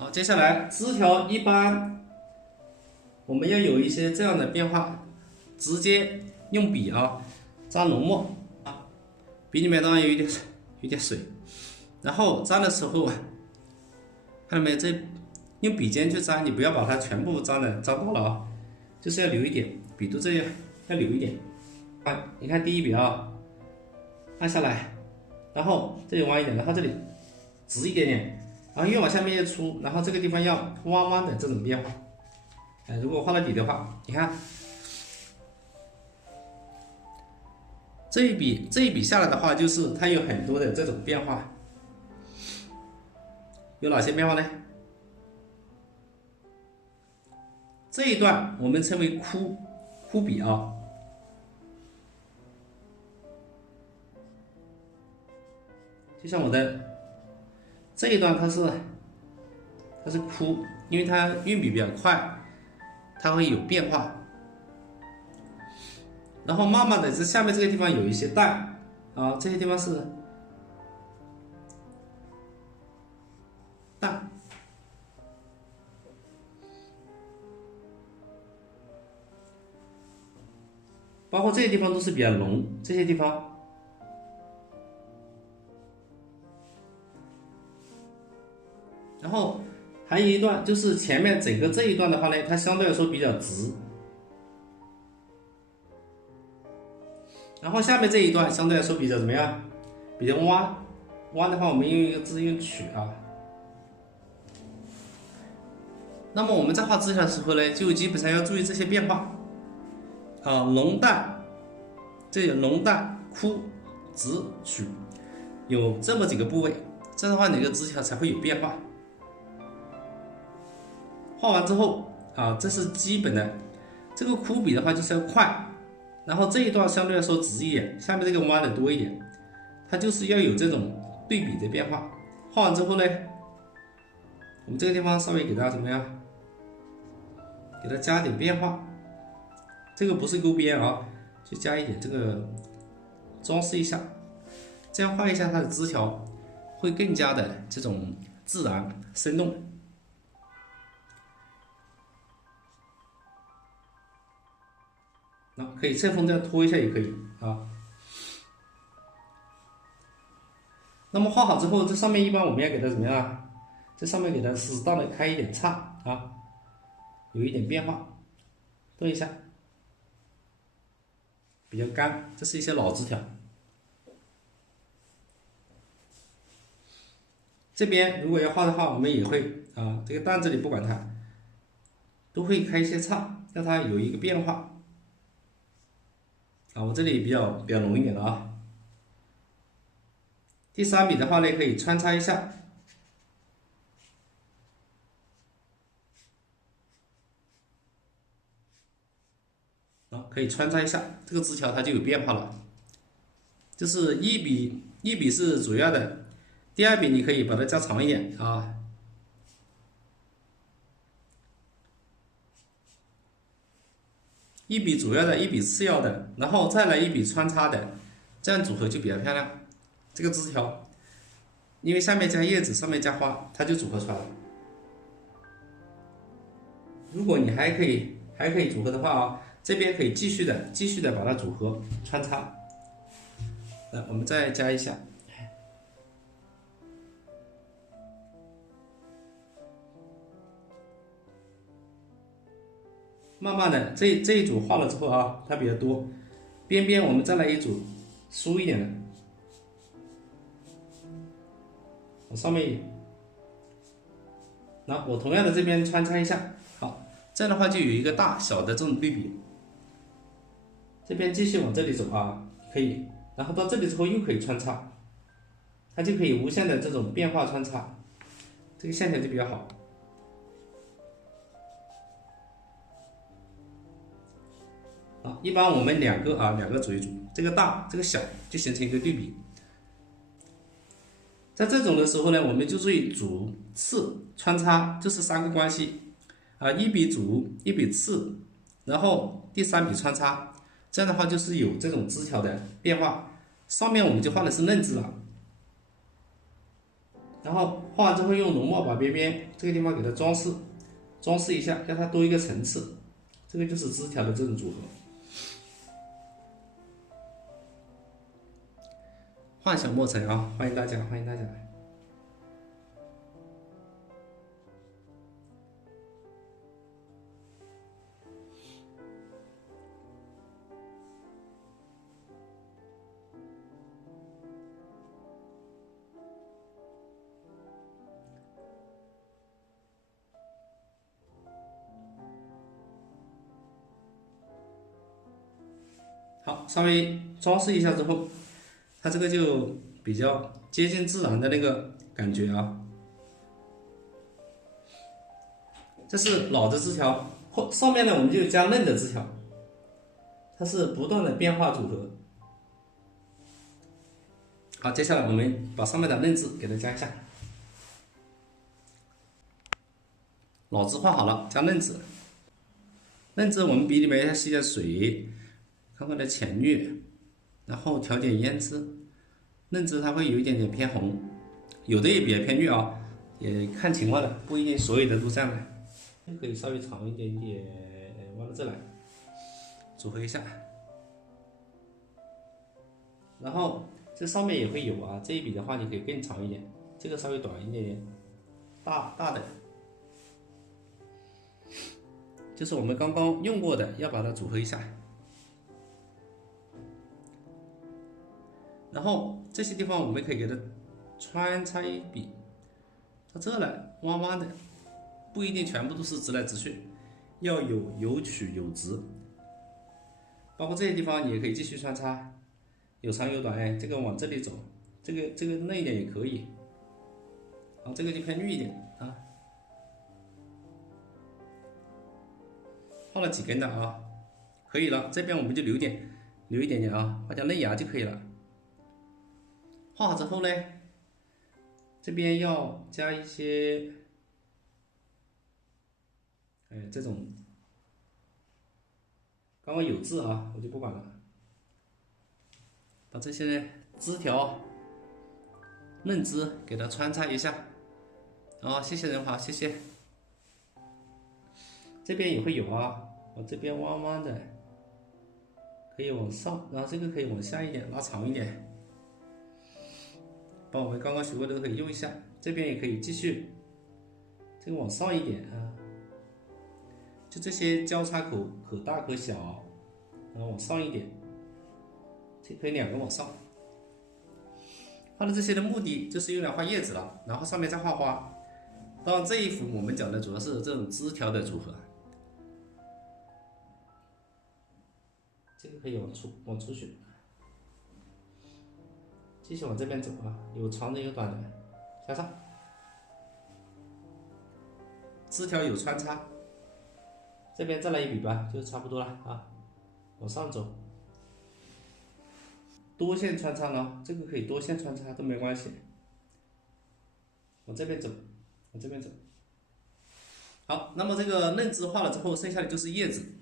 好，接下来枝条一般我们要有一些这样的变化，直接用笔沾浓墨笔里面当然有点水，然后沾的时候看到没？用笔尖去沾，你不要把它全部沾到了就是要留一点，笔肚这要留一点。你看第一笔按下来，然后这里弯一点，然后这里直一点点，然后越往下面越粗，然后这个地方要弯弯的这种变化。如果画到底的话，你看这一笔下来的话，就是它有很多的这种变化。有哪些变化呢？这一段我们称为枯笔就像我的这一段它是枯，因为它运笔比较快，它会有变化。然后慢慢的这下面这个地方有一些淡这些地方是淡，包括这些地方都是比较浓，这些地方。然后还有一段就是前面整个这一段的话呢，它相对来说比较直，然后下面这一段相对来说比较怎么样？比较弯，弯的话我们用一个字用曲那么我们在画枝条的时候呢，就基本上要注意这些变化浓淡，这有浓淡、枯、直、曲，有这么几个部位，这样的话你的枝条才会有变化。画完之后这是基本的。这个枯笔的话就是要快，然后这一段相对来说直一点，下面这个弯的多一点，它就是要有这种对比的变化。画完之后呢，我们这个地方稍微给它怎么样？给它加点变化。这个不是勾边就加一点这个装饰一下，这样画一下它的枝条会更加的这种自然生动。可以侧锋这样拖一下也可以那么画好之后，这上面一般我们要给它怎么样？这上面给它适当的开一点叉有一点变化，动一下，比较干，这是一些老枝条。这边如果要画的话，我们也会这个淡这里不管它，都会开一些叉，让它有一个变化。我这里比较浓一点的第三笔的话呢，可以穿插一下，可以穿插一下，这个枝条它就有变化了。就是一笔是主要的，第二笔你可以把它加长一点一笔主要的，一笔次要的，然后再来一笔穿插的，这样组合就比较漂亮。这个枝条，因为下面加叶子，上面加花，它就组合出来了。如果你还可以组合的话这边可以继续的把它组合穿插。来，我们再加一下。慢慢的，这一组画了之后它比较多，边边我们再来一组疏一点的，往上面一点。那我同样的这边穿插一下，好，这样的话就有一个大小的这种对比。这边继续往这里走可以，然后到这里之后又可以穿插，它就可以无限的这种变化穿插，这个线条就比较好。一般我们两个组一组，这个大这个小就形成一个对比。在这种的时候呢，我们就注意主次穿插，这是三个关系一笔主，一笔次，然后第三笔穿插，这样的话就是有这种枝条的变化。上面我们就画的是嫩枝了，然后画完之后用浓墨把边边这个地方给它装饰一下，让它多一个层次。这个就是枝条的这种组合。幻想墨尘啊，欢迎大家，欢迎大家。好，稍微装饰一下之后，它这个就比较接近自然的那个感觉啊。这是老的枝条，上面呢我们就加嫩的枝条，它是不断的变化组合。好，接下来我们把上面的嫩枝给它加一下。老枝画好了，加嫩枝。嫩枝我们笔里面要吸点水，看看它浅绿，然后调点胭脂。嫩枝它会有一点点偏红，有的也比较偏绿啊，也看情况的，不一定所有的都这样的。可以稍微长一点点，往到这来，组合一下。然后这上面也会有啊，这一笔的话你可以更长一点，这个稍微短一点点，大的。就是我们刚刚用过的，要把它组合一下。然后这些地方我们可以给它穿插一笔，到这来弯弯的，不一定全部都是直来直去，要有曲有直。包括这些地方也可以继续穿插，有长有短，哎，这个往这里走，这个嫩一点也可以。好，这个就偏绿一点啊。画了几根的啊，可以了。这边我们就留一点点啊，画点嫩芽就可以了。画好之后呢，这边要加一些，这种刚刚有字啊，我就不管了。把这些枝条、嫩枝给它穿插一下。好，谢谢任华，谢谢。这边也会有啊，往这边弯弯的，可以往上，然后这个可以往下一点，拉长一点。把我们刚刚学过的都可以用一下，这边也可以继续，这个往上一点啊，就这些交叉口可大可小，然后往上一点，这可以两个往上。画的这些的目的就是用来画叶子了，然后上面再画花。当然这一幅我们讲的主要是这种枝条的组合。这个可以往出去，继续往这边走啊，有长的有短的，向上，枝条有穿插，这边再来一笔吧，就差不多了啊，往上走，多线穿插呢，这个可以多线穿插都没关系，往这边走，往这边走。好，那么这个嫩枝画了之后，剩下的就是叶子。